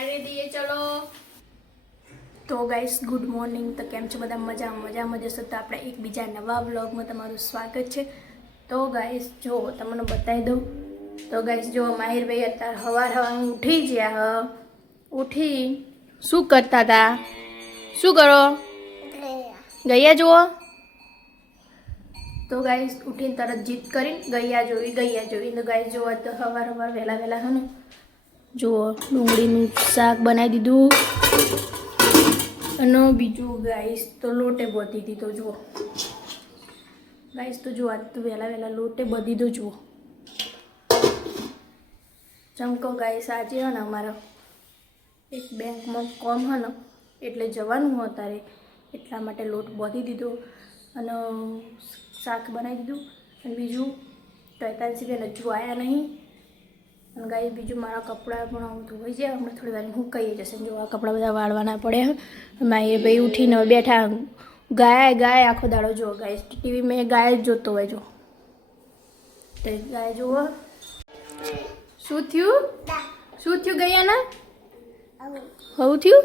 तैयारी दिए चलो। तो गाइस गुड मॉर्निंग। तो केम छो बधा मजामां जशो। तो આપણે એક બીજા નવા વ્લોગમાં તમારું સ્વાગત છે। તો ગાइस જો તમને બતાવી દઉં તો ગાइस જો માહિરભાઈ અત્યારે હવાર ઉઠી ગયા ઉઠી શું કરતા હતા શું કરો ગૈયા જુઓ। તો ગાइस ઉઠીને તરત જીત કરીને ગૈયા જોઈ તો ગાइस જો તો હવાર વહેલા હે ને જો ડુંગળીનું શાક બનાવી દીધું અને બીજું ગાइस તો લોટે બાંધી દીધો જુઓ ગાइस। તો જો આજ તો વહેલા લોટે બાંધી દીધો જુઓ ચમકો ગાइस। આજે હે ને અમારા એક બેંકમાં કામ હે ને એટલે જવાનું હોય તારે એટલા માટે લોટ બાંધી દીધો અને શાક બનાવી દીધું અને બીજું તૈતાલીસ બેન હજુ આવ્યા નહીં અને ગાइस બીજું મારા કપડાં પણ આવું ધોઈ જાય હમણાં થોડી વાર હું કહી જશે જો આ કપડાં બધા વાળવાના પડે માહિરભાઈ ઉઠીને બેઠા ગાય આખો દાડો જો ગાइस ટીવી મેં ગાય જ જોતો હોય જો તો ગાય જુઓ શું થયું ગયાના હું થયું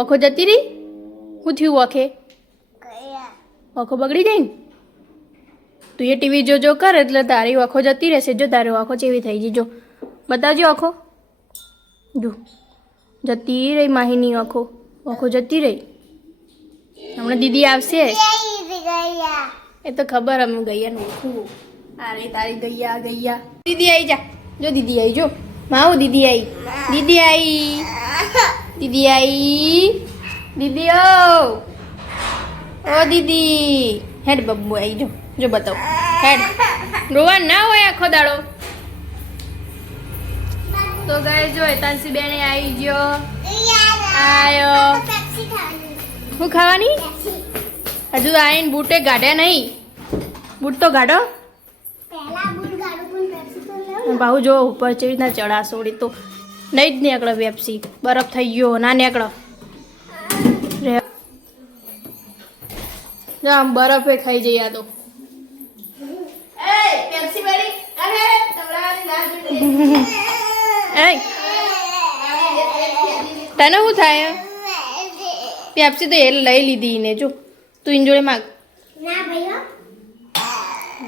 ઓખો જતી રહી શું થયું ઓખો બગડી જાય ને તું એ ટીવી જો કર એટલે તારી આંખો જતી રહેશે જો તારી આંખો ચેવી થઈ ગઈ જો બતાવજો આંખો જો જતી રહી માહીની આંખો જતી રહી હમણાં દીદી આવશે એ તો ખબર અમે ગૈયા નોખું અરે તારી ગૈયા દીદી આવી જા જો દીદી આવી જો માઉ દીદી ઓ દીદી હેડ બબ્બુ આવી જો બતાવો હેડ રોવા ના હોય આખો દાડો। તો ગાય જો હેતાંશી બેને આવી ગયો આયો હું ખાવાની હજુ આવીને બૂટે ગાઢ્યા નહીં બૂટ તો ગાઢો ભાવ જો ઉપર ચેવી રીતના ચડા સોડી તો નહીં જ નીકળે પેપ્સી બરફ થઈ ગયો ના નીકળો આમ બરફે ખાઈ જઈએ તો તને શું થાય પેપ્સી તો એ લઈ લીધી ને જો તું ઇન જોડે માગ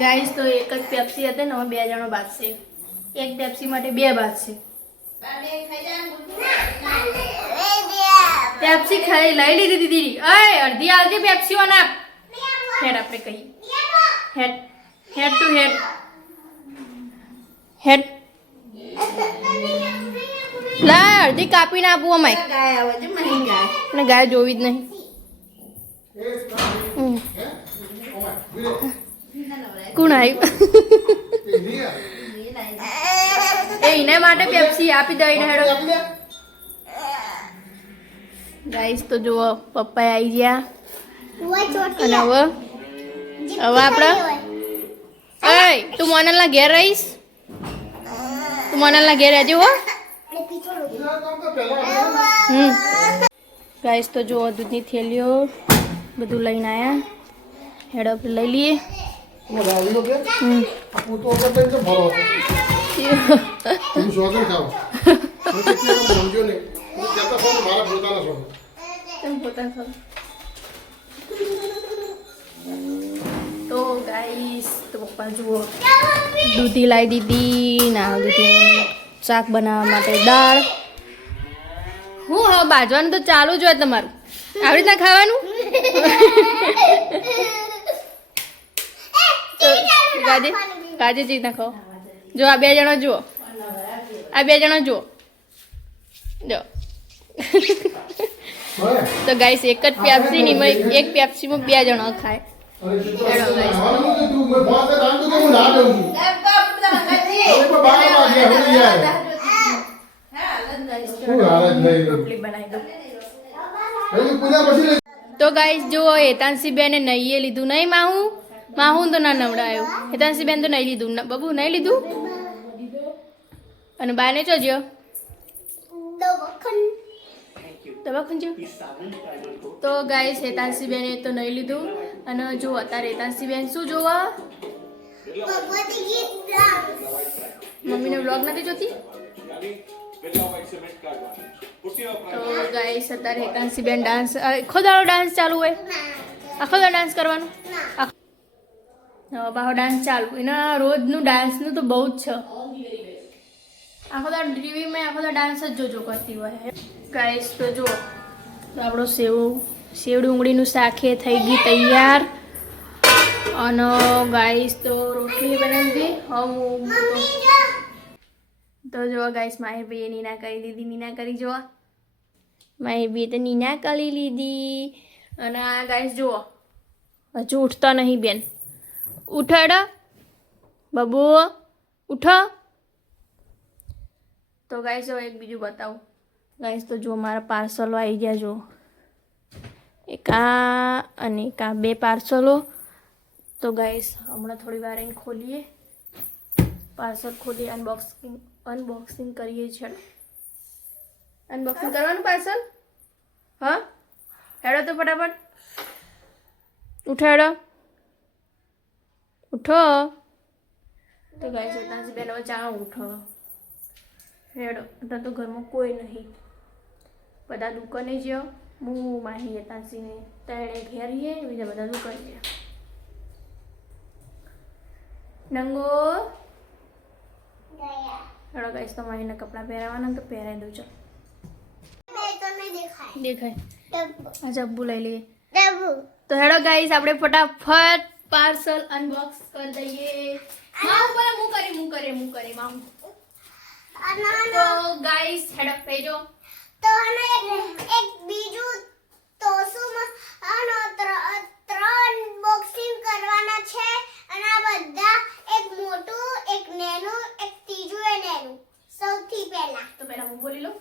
ગાइस તો એક જ પેપ્સી હતી ને બે જણો બાજશે એક પેપ્સી માટે બે બાજશે પેપ્સી ખાઈ લઈ લીધી દીદી અડધી આવજે પેપ્સી ના હેડ આપણે કહી હેડ ટુ હેડ લા અડધી કાપીને આપું અમાય અને ગાય જોવી જ નહીં કોણ આવ્યું એના માટે પેપ્સી આપી દઈને હેડો ગાइस તો જુઓ પપ્પા આવી ગયા અને હવે આપણે તું મોનલના ઘેર રહીશ તું મોનલના ઘેર રહેજો હો ગાइस તો જુઓ દૂધની થેલીઓ બધું લઈને આવ્યા હેડ આપણે લઈ લઈએ તો ગાइस તો પપ્પા જુઓ દૂધી લાવી દીધી ના દૂધી શાક બનાવવા માટે દાળ હું હવે બાજવાનું તો ચાલુ જ હોય તમારું આવી રીતના ખાવાનું કાજે ચીજ ના ખાઓ જો આ બે જણો જુઓ જો તો ગાइस એક જ પેપ્સી ની એક પેપ્સીમાં બે જણો ખાય તો ગાइस જો હેતાંશી બેને નહીં લીધું નહીં માહું તો ના નવડાયો હેતાંશી બેન તો નહીં લીધું બબુ નહીં લીધું અને બાને ચોજ્યો દવાખાન જો તો ગાइस હેતાંશી બેને તો નહીં લીધું અને જો અત્યારે હેતાંશી બેન શું જોવા મમ્મીને વ્લોગ નથી જોતી તો ગાઈસ અત્યારે એકાંશીબેન ડાન્સ આખો દાડો ડાન્સ ચાલુ હોય આખો દાડો ડાન્સ કરવાનું બાહો ડાન્સ ચાલુ એના રોજનું ડાન્સનું તો બહુ જ છે આખો દાડો ટીવીમાં આખો દાડો ડાન્સ જ જોજો કરતી હોય ગાઈસ તો જો આપણો સેવ ડુંગળીનું શાકે થઈ ગઈ તૈયાર અને ગાઈસ તો રોટલી બનાવી તો જો ગાઈસ માહિર ભાઈએ નીના કરી દીધી નીના કરી જુઓ માહિર ભાઈએ તો નીના કરી લીધી અને આ ગાઈસ જુઓ હજુ ઉઠતા નહીં બેન ઉઠાડો બાબુ ઉઠો તો ગાઈસ હવે એક બીજું બતાવું ગાઈસ તો જો મારા પાર્સલો આવી ગયા જો એક આ અને એક આ બે પાર્સલો તો ગાઈસ હમણાં થોડી વાર એને ખોલીએ પાર્સલ ખોલી અનબોક્સિંગ કરીએ છીએ અનબોક્સિંગ કરવાનું પાર્સલ હા હેડો તો ફટાફટ ઉઠો હેડો ઉઠો તો ગાઈસ અત્યારે બેન હવે ચાલો ઉઠો હેડો અત્યારે તો ઘરમાં કોઈ નહીં બધા દુકાને જ્યો હું માહી તાસીને તેણે ઘેર રહીએ બીજા બધા દુકાને ગયા નંગો હેડો ગાઈસ તો માહીના કપડાં પહેરાવાના તો પહેરાવી દઉં ચાલ દેખાય આ જબ્બુ લઈ લઈએ તો હેડો ગાઈસ આપણે ફટાફટ પાર્સલ અનબોક્સ કરી દઈએ હું કરી મામુ તો ગાઈસ હેડો રહેજો તો એક બીજું તો શું ત્રણ બોક્સિંગ કરવાના છે અને આ બધા એક મોટું એક નેનું એક ત્રીજું એ નેનું સૌથી પહેલા તો પહેલા હું બોલી લઉં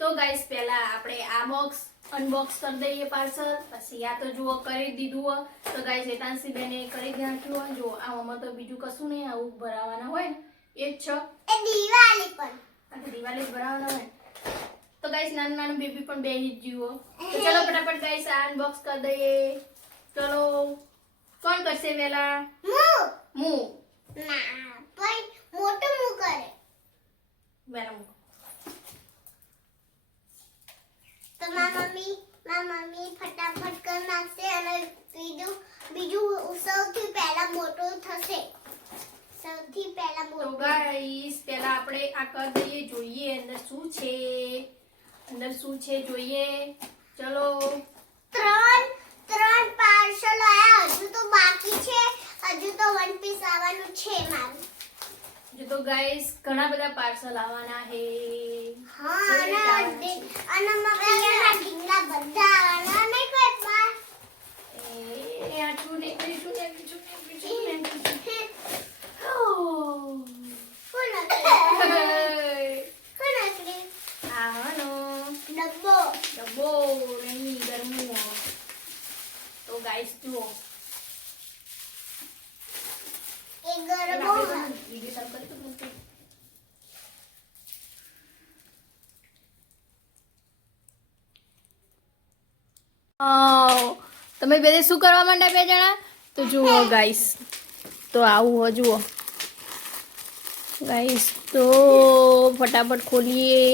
તો ગાઈસ પહેલા આપણે આ બોક્સ અનબોક્સ કરી દઈએ પાર્સલ પછી આ તો જુઓ કરી દીધું તો ગાઈસ એતાંશી બેને કરી નાખ્યું જો આમાં તો બીજું કશું નહીં આવું ભરાવાના હોય ને એ જ છે એ દિવાળી પણ આ દિવાળી જ ભરાવાના હોય તો ગાઈસ નાનું બેબી પણ બે જ જીવો તો ચલો ફટાફટ ગાઈસ આ અનબોક્સ કરી દઈએ ચલો કોણ કરશે પહેલા હું ના પણ મોટું મું કરે પહેલા તો મારી મમ્મી ફટાફટ કરી નાખશે અને બીજું સૌથી પહેલા મોટું થશે સૌથી પહેલા તો મોટું ગાઈસ પહેલા આપણે આ કરી દઈએ જોઈએ અંદર શું છે જોઈએ ચલો ત્રણ પાર્સલ આયા હજુ તો બાકી છે હજુ તો વન પીસ આવવાનું છે મારું જો તો ગાઈસ ઘણા બધા પાર્સલ આવવાના છે હા અને મમ્મીના ઢીંગલા બધા આવવાના નહીં કોઈ પાર એ આ શું ને ફૂલ નકલી આ હનો ડબ્બો નહીં ગરમું તો ગાઈસ જુઓ એ ગરબો વિડિયો ચાલુ કરી તો નથી તમે બે શું કરવા માંડ્યા બે જણા તો જુઓ ગાઈસ તો આવું હો જુઓ ગાઈસ તો ફટાફટ ખોલીએ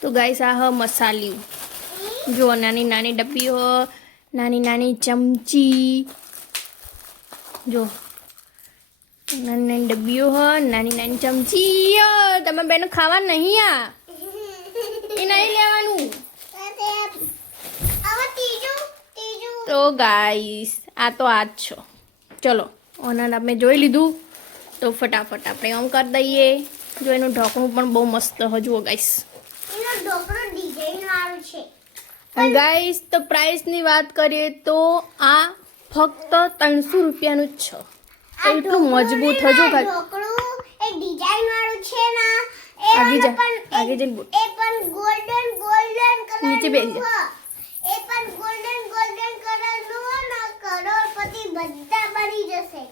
તો ગાઈસ આ હ મસાલિયું જો નાની નાની ડબ્બી હો નાની ચમચી જો નાની ડબ્બીઓ હો નાની ચમચી તમે બેનો ખાવા નહીં આ એ નહીં લેવાનું તો ગાઈસ આ તો આ જ છો ચલો ઓનર આપણે જોઈ લીધું તો ફટાફટ આપણે આમ કરી દઈએ જો એનું ઢોકણું પણ બહુ મસ્ત હજુ ગાઈસ ગાઈસ તો પ્રાઇસની વાત કરીએ તો આ ફક્ત 300 રૂપિયાનું જ છે એટલું મજબૂત હજુ એક ડિઝાઇન વાળું છે ના આગે જઈ બોલ એ પણ ગોલ્ડન કલર નીચે બેસી જા એ પણ ગોલ્ડન કલર નું ને કરોડપતિ બધા બની જશે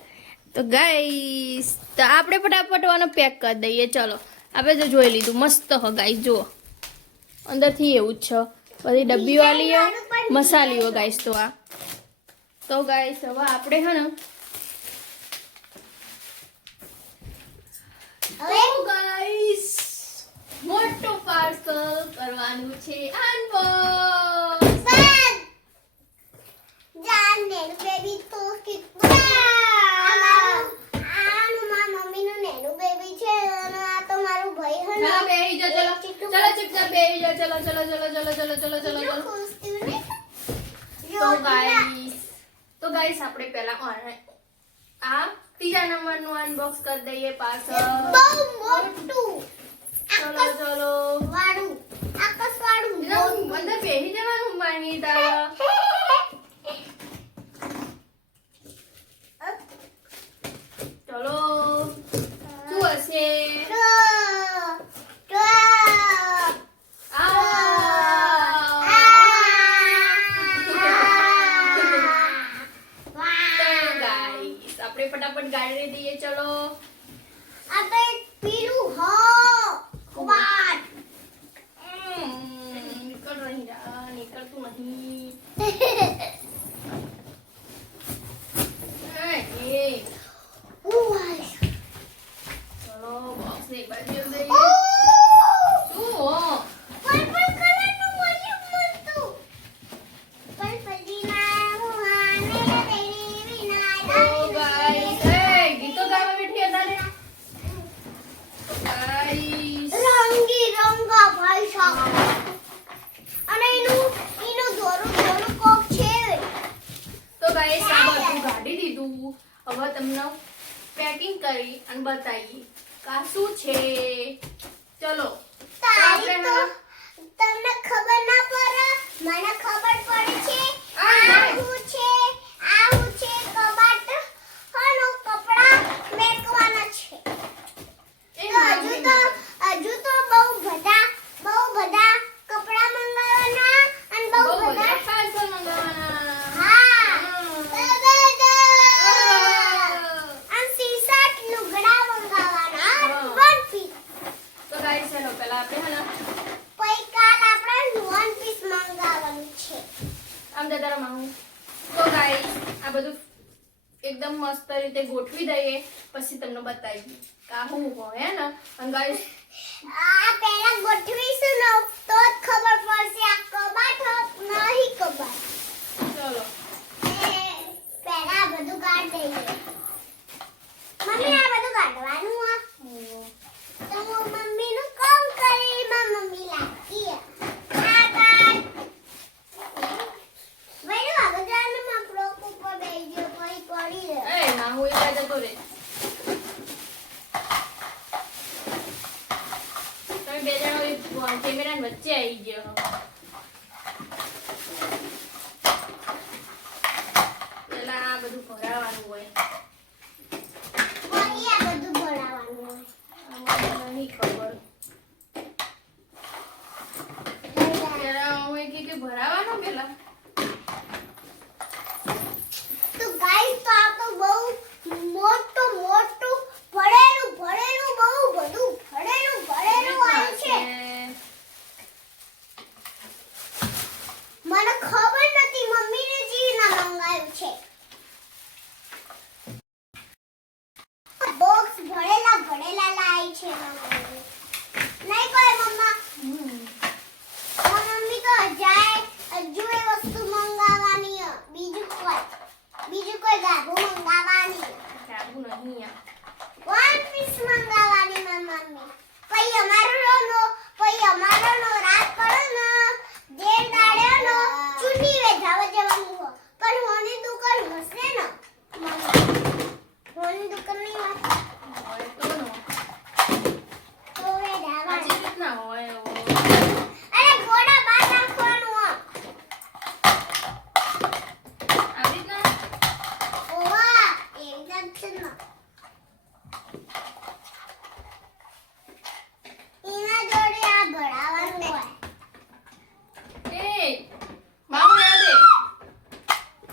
તો ગાઈસ તો આપણે ફટાફટ આનો પેક કરી દઈએ ચલો આપણે તો જોઈ લીધું મસ્ત હો ગાઈસ જુઓ અંદરથી એવું જ છે બધી ડબ્બી વાળી મસાલીઓ ગાઈસ તો આ તો ગાઈસ હવે આપણે હે ને હવે ગાઈસ મોટું પાર્સલ કરવાનું છે અનબોક્સ. બંધ. જાન નેનું બેબી તો કેટલું આનું મારા મમ્મીનું નેનું બેબી છે અને આ તો મારું ભાઈ હે ને. ચલો બેહી જાઓ, ચલો ચલો ચુપચાપ બેહી જાઓ, ચલો ચલો ચલો ચલો ચલો ચલો ચલો ચલો. ખુશ થયું ને? તો ગાઈસ આપણે પહેલા આ ત્રીજા નંબરનું અનબોક્સ કરી દઈએ પાર્સલ. બહુ મોટું ચલો ચલો વાળું આકાશ વાળું અંદર બેહી જવાનું પાણી તારા. ચલો શું હશે? ગાઈસ આપણે ફટાફટ ગાડી દઈએ. ચલો નીકળ રહી જા, નીકળતું નહીં. એ ચલો બોક્સ એક બાજુ દઈએ. શું હો? ઓ ગાઈસ ગીતો ગાવા બેઠી હતા ને. ગાઈસ રંગી રંગા ભાઈ સાહેબ અને એનું દોરું કોક છે. તો ગાઈસ આ બધું ગાડી દીધું. હવે તમને પેકિંગ કરી અને બતાવીએ કા શું છે. ચલો તારી તો તમને ખબર ના પડે મને ખબર પડે છે. આ હું છે કબાટ હનો કપડા મેકવાના છે. હજુ તો બહુ બધા કપડા મંગાવવાના અને બહુ બધા પાર્સલ મંગાવવાના. હા અને ટી-શર્ટ લુગડા મંગાવવાના વન પીસ. તો ગાઈસ ચલો પહેલા આપણે હે ને પછી કાલ આપણે વન પીસ મંગાવવાનું છે. આમ દાદા માંગુ. તો ગાઈસ આ બધું એકદમ મસ્ત રીતે ગોઠવી દઈએ પછી તમને બતાવીએ કા હું હોય ને. અને ગાઈસ આ પહેલા ગોઠવીશું ને તો જ ખબર પડશે આ કબાટ નહીં કબાટ. ચલો પહેલા આ બધું કાઢ દઈએ. મમ્મી આ બધું કાઢવાનું આ તો હું મમ્મીનું કામ કરી મમ્મી લાગી આ કાઢ વેલો આ બધાને માં બ્લોક ઉપર બેસી ગયો કોઈ પડી રહે. એ ના હું એ જતો રે. તમે બે જણા કેમેરા વચ્ચે આવી ગયો. પેલા આ બધું ભરાવાનું હોય. કોઈ આ બધું ભરાવાનું હોય. આમાં નહીં ખબર. પેલા હું એ કે ભરાવાનું પેલા. તો ગાઈસ તો આ તો બહુ મોટું ભરેલું બહુ બધું ભરેલું આવ્યું છે. મને ખબર નથી મમ્મીને જી ના મંગાવ્યું છે. બોક્સ ભરેલા લાવી છે મમ્મી. નહીં કોઈ મમ્મા મમ્મી તો હજુ એ વસ્તુ મંગાવવાની છે. બીજું કોઈ ગાભું મંગાવવાની. ચાબુ નહીં આ. વન પીસ મંગાવવાની મમ્મી. પછી અમારો રાત પડે ને દેર દાડે ને ચૂંટી વેધાવા જવાનું હો. પણ હોની દુકાન હશે ને મમ્મી. હોની દુકાન નહીં હોય હોય તો નો. તો વેધાવા. આજે કેટલા હોય એવો. અરે ઘોડા બહાર રાખવાનું હો. આવી રીતના ઓવા એકદમ છે ને. એના જોડે આ ભરાવાનું હોય. એ મામા યાદ દે.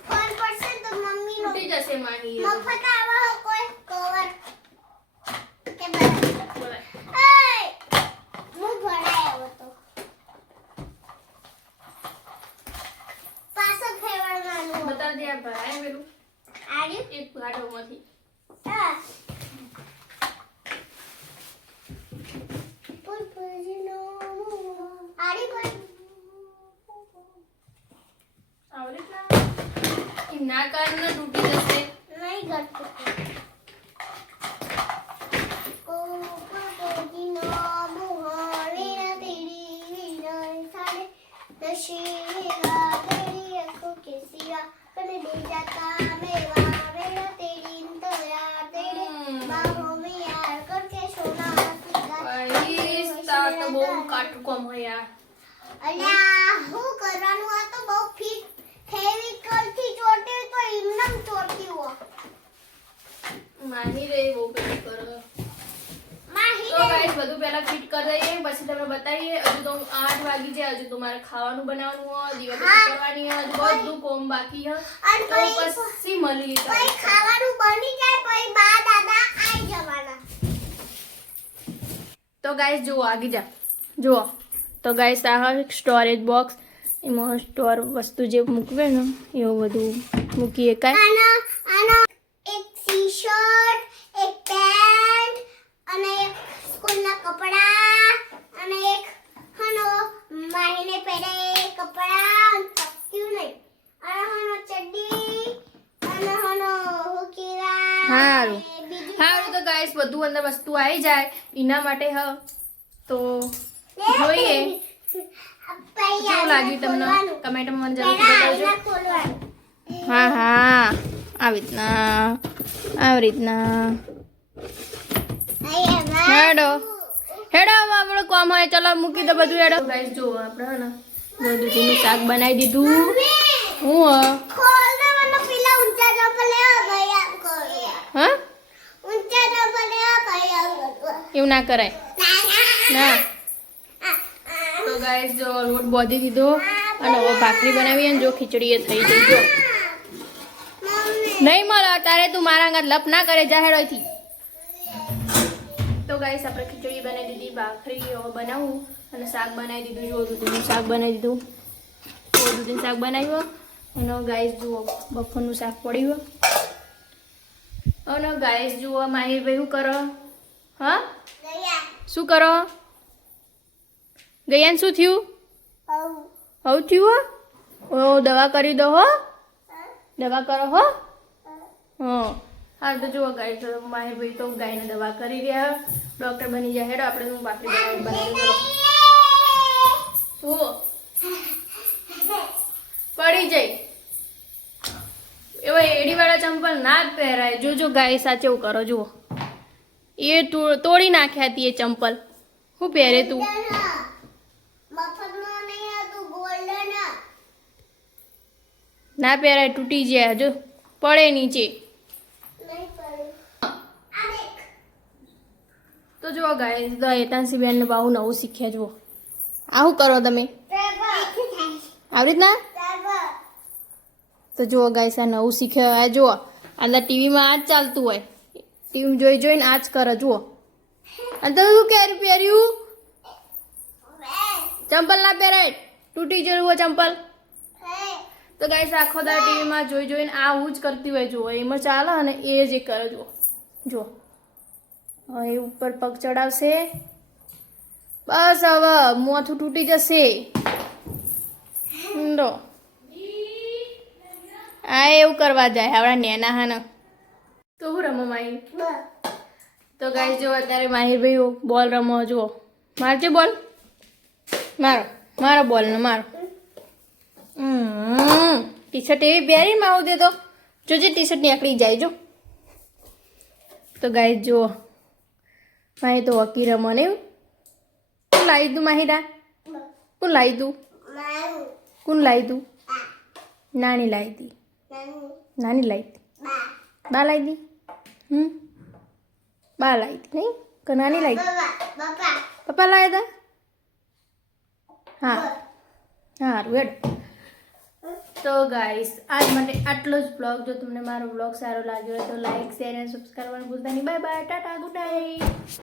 ફોન પડશે તો મમ્મીનો તૂટી જશે માની. મફત આવો કોઈ કવર કે બરાબર. બોલાય. એય હું ભરાયો તો પાછો ફેરવવાનું બતા દે આ ભરાય પેલું આર્યું એક ગાડોમાંથી. હા કોઈ પજીનો આડી કોઈ આવડે ના કારણે તૂટી જશે. નહીં કરતો કોઈ પજીનો મોહરે તેરી વિનય સાડે દશેરા તેરી આંખો કે સિયા કને દે જાતા મેવા વેરા તેરી તયા તેરે બાહો में यार करके सोना ગાઈસ આ તો બહુ કાઠું કામ હોય યાર. અલ્યા હું કરવાનું આ તો બહુ ફિટ ફેવિકોલ થી ચોટી તો એમનેમ ચોટી હો માની રહી બહુ પેલું કરો. માહી તો ગાઈસ બધું પહેલા ફિટ કરી દઈએ પછી તમને બતાવીએ. હજુ તો 8 વાગી જાય. હજુ તમારે ખાવાનું બનાવવાનું હોય, દીવાબત્તી કરવાની હોય, હજુ બધું કોમ બાકી છે. અને તો પછી મળીએ પછી ખાવાનું બની જાય પછી બા દાદા આવી જવાના. તો ગાઈસ જુઓ આગી જા જુઓ. તો ગાઈસ આ સ્ટોરેજ બોક્સ, એમાં સ્ટોર વસ્તુ જે મૂકવે ને એવું બધું મૂકીએ કાંઈ. આનો એક ટી-શર્ટ એક પેન્ટ અને એક સ્કૂલના કપડા અને એક હનો માહીને પહેરે કપડા તક્યું નહીં અને હનો ચડ્ડી અને હનો હુકીરા હારું હારું. તો ગાઈસ બધું અંદર વસ્તુ આવી જાય એના માટે હ તો જોઈએ કેવું લાગ્યું તમને કમેન્ટમાં મને જરૂરથી બતાવજો. હા હા આવી રીતના હેડો હેડો હવે આપણું કામ હોય. ચલો મૂકી દો બધું. હેડો ગાઈસ જો આપણે હે ને દૂધીનું શાક બનાવી દીધું. હું હા એવું ના કરાય ના. તો ગાઈસ જો લોટ બાંધી દીધો અને હવે ભાખરી બનાવી અને જો ખીચડી એ થઈ ગઈ. જો નહીં મળે તારે તું મારા આગળ લપ ના કરે જાહેર હોયથી. તો ગાઈસ આપણે ખીચડી બનાવી દીધી, ભાખરી હવે બનાવું અને શાક બનાવી દીધું. જો દૂધીનું શાક બનાવી દીધું. દૂધીનું શાક બનાવ્યું અને ગાઈસ જુઓ બફરનું શાક પડ્યું. અને ગાઈસ જુઓ માહિરભાઈ શું કરો? હા શું કરો? ગયાને શું થયું? હવ થયું હો? દવા કરી દો હો, દવા કરો હો. હા તો જુઓ ગાય તો માહિરભાઈ તો ગાયને દવા કરી રહ્યા. ડૉક્ટર બની જાય. હેડો આપણે હું ભાખરી બનાવી શું પડી જાય એવા એડીવાળા ચંપલ ના જ પહેરાય. જોજો ગાય સાચે એવું કરો. જુઓ એ તોડી નાખ્યા હતી એ ચંપલ. શું પહેરે તું? ના પહેરાય, તૂટી જાય. જો પડે નીચે. તો જુઓ ગાય હેતાંશી બેન બહુ નવું શીખ્યા. જુઓ આ શું કરો તમે આવી રીતના? તો જુઓ ગાય આ નવું શીખ્યા. આ જુઓ અંદર ટીવીમાં આ જ ચાલતું હોય. ટીવી જોઈ જોઈને આ જ કરે. જુઓ અને તો શું પહેર્યું? ચંપલ ના પહેરાય, તૂટી ગયું હોય ચંપલ. તો ગાઈસ આખો દા ટીવીમાં જોઈ જોઈને આવું જ કરતી હોય. જુઓ એમાં ચાલે અને એ જ કરે. જુઓ જુઓ એ ઉપર પગ ચડાવશે બસ. હવે મોથું તૂટી જશે. આ એવું કરવા જાય આપણા નેના હાને. તો હું રમો માહિર? તો ગાઈસ જો અત્યારે માહિરભાઈ બોલ રમો. જુઓ મારજે બોલ. મારો મારો બોલ ને મારો. ટી શર્ટ એવી પહેરી મારું દે તો જોજે ટી શર્ટ નીકળી જાય. જો તો ગાઈસ જુઓ માહી તો હોકી રમો ને. કોણ લાવી તું માહિરા? કોણ લાવી તું? કોણ લાવી તું? નાની લાવી હતી. નાની લાવી હતી. બા લાવી હતી. બા લાવી હતી નહીં કે નાની લાવી? પપ્પા લાવ્યા હતા. હા સારું હેડ. તો ગાઈસ આજ માટે આટલો જ બ્લોગ. જો તમને મારો બ્લોગ સારો લાગ્યો હોય તો લાઈક શેર અને સબસ્ક્રાઈબ કરવાનું ભૂલતા નહીં. Bye bye, Tata, good night.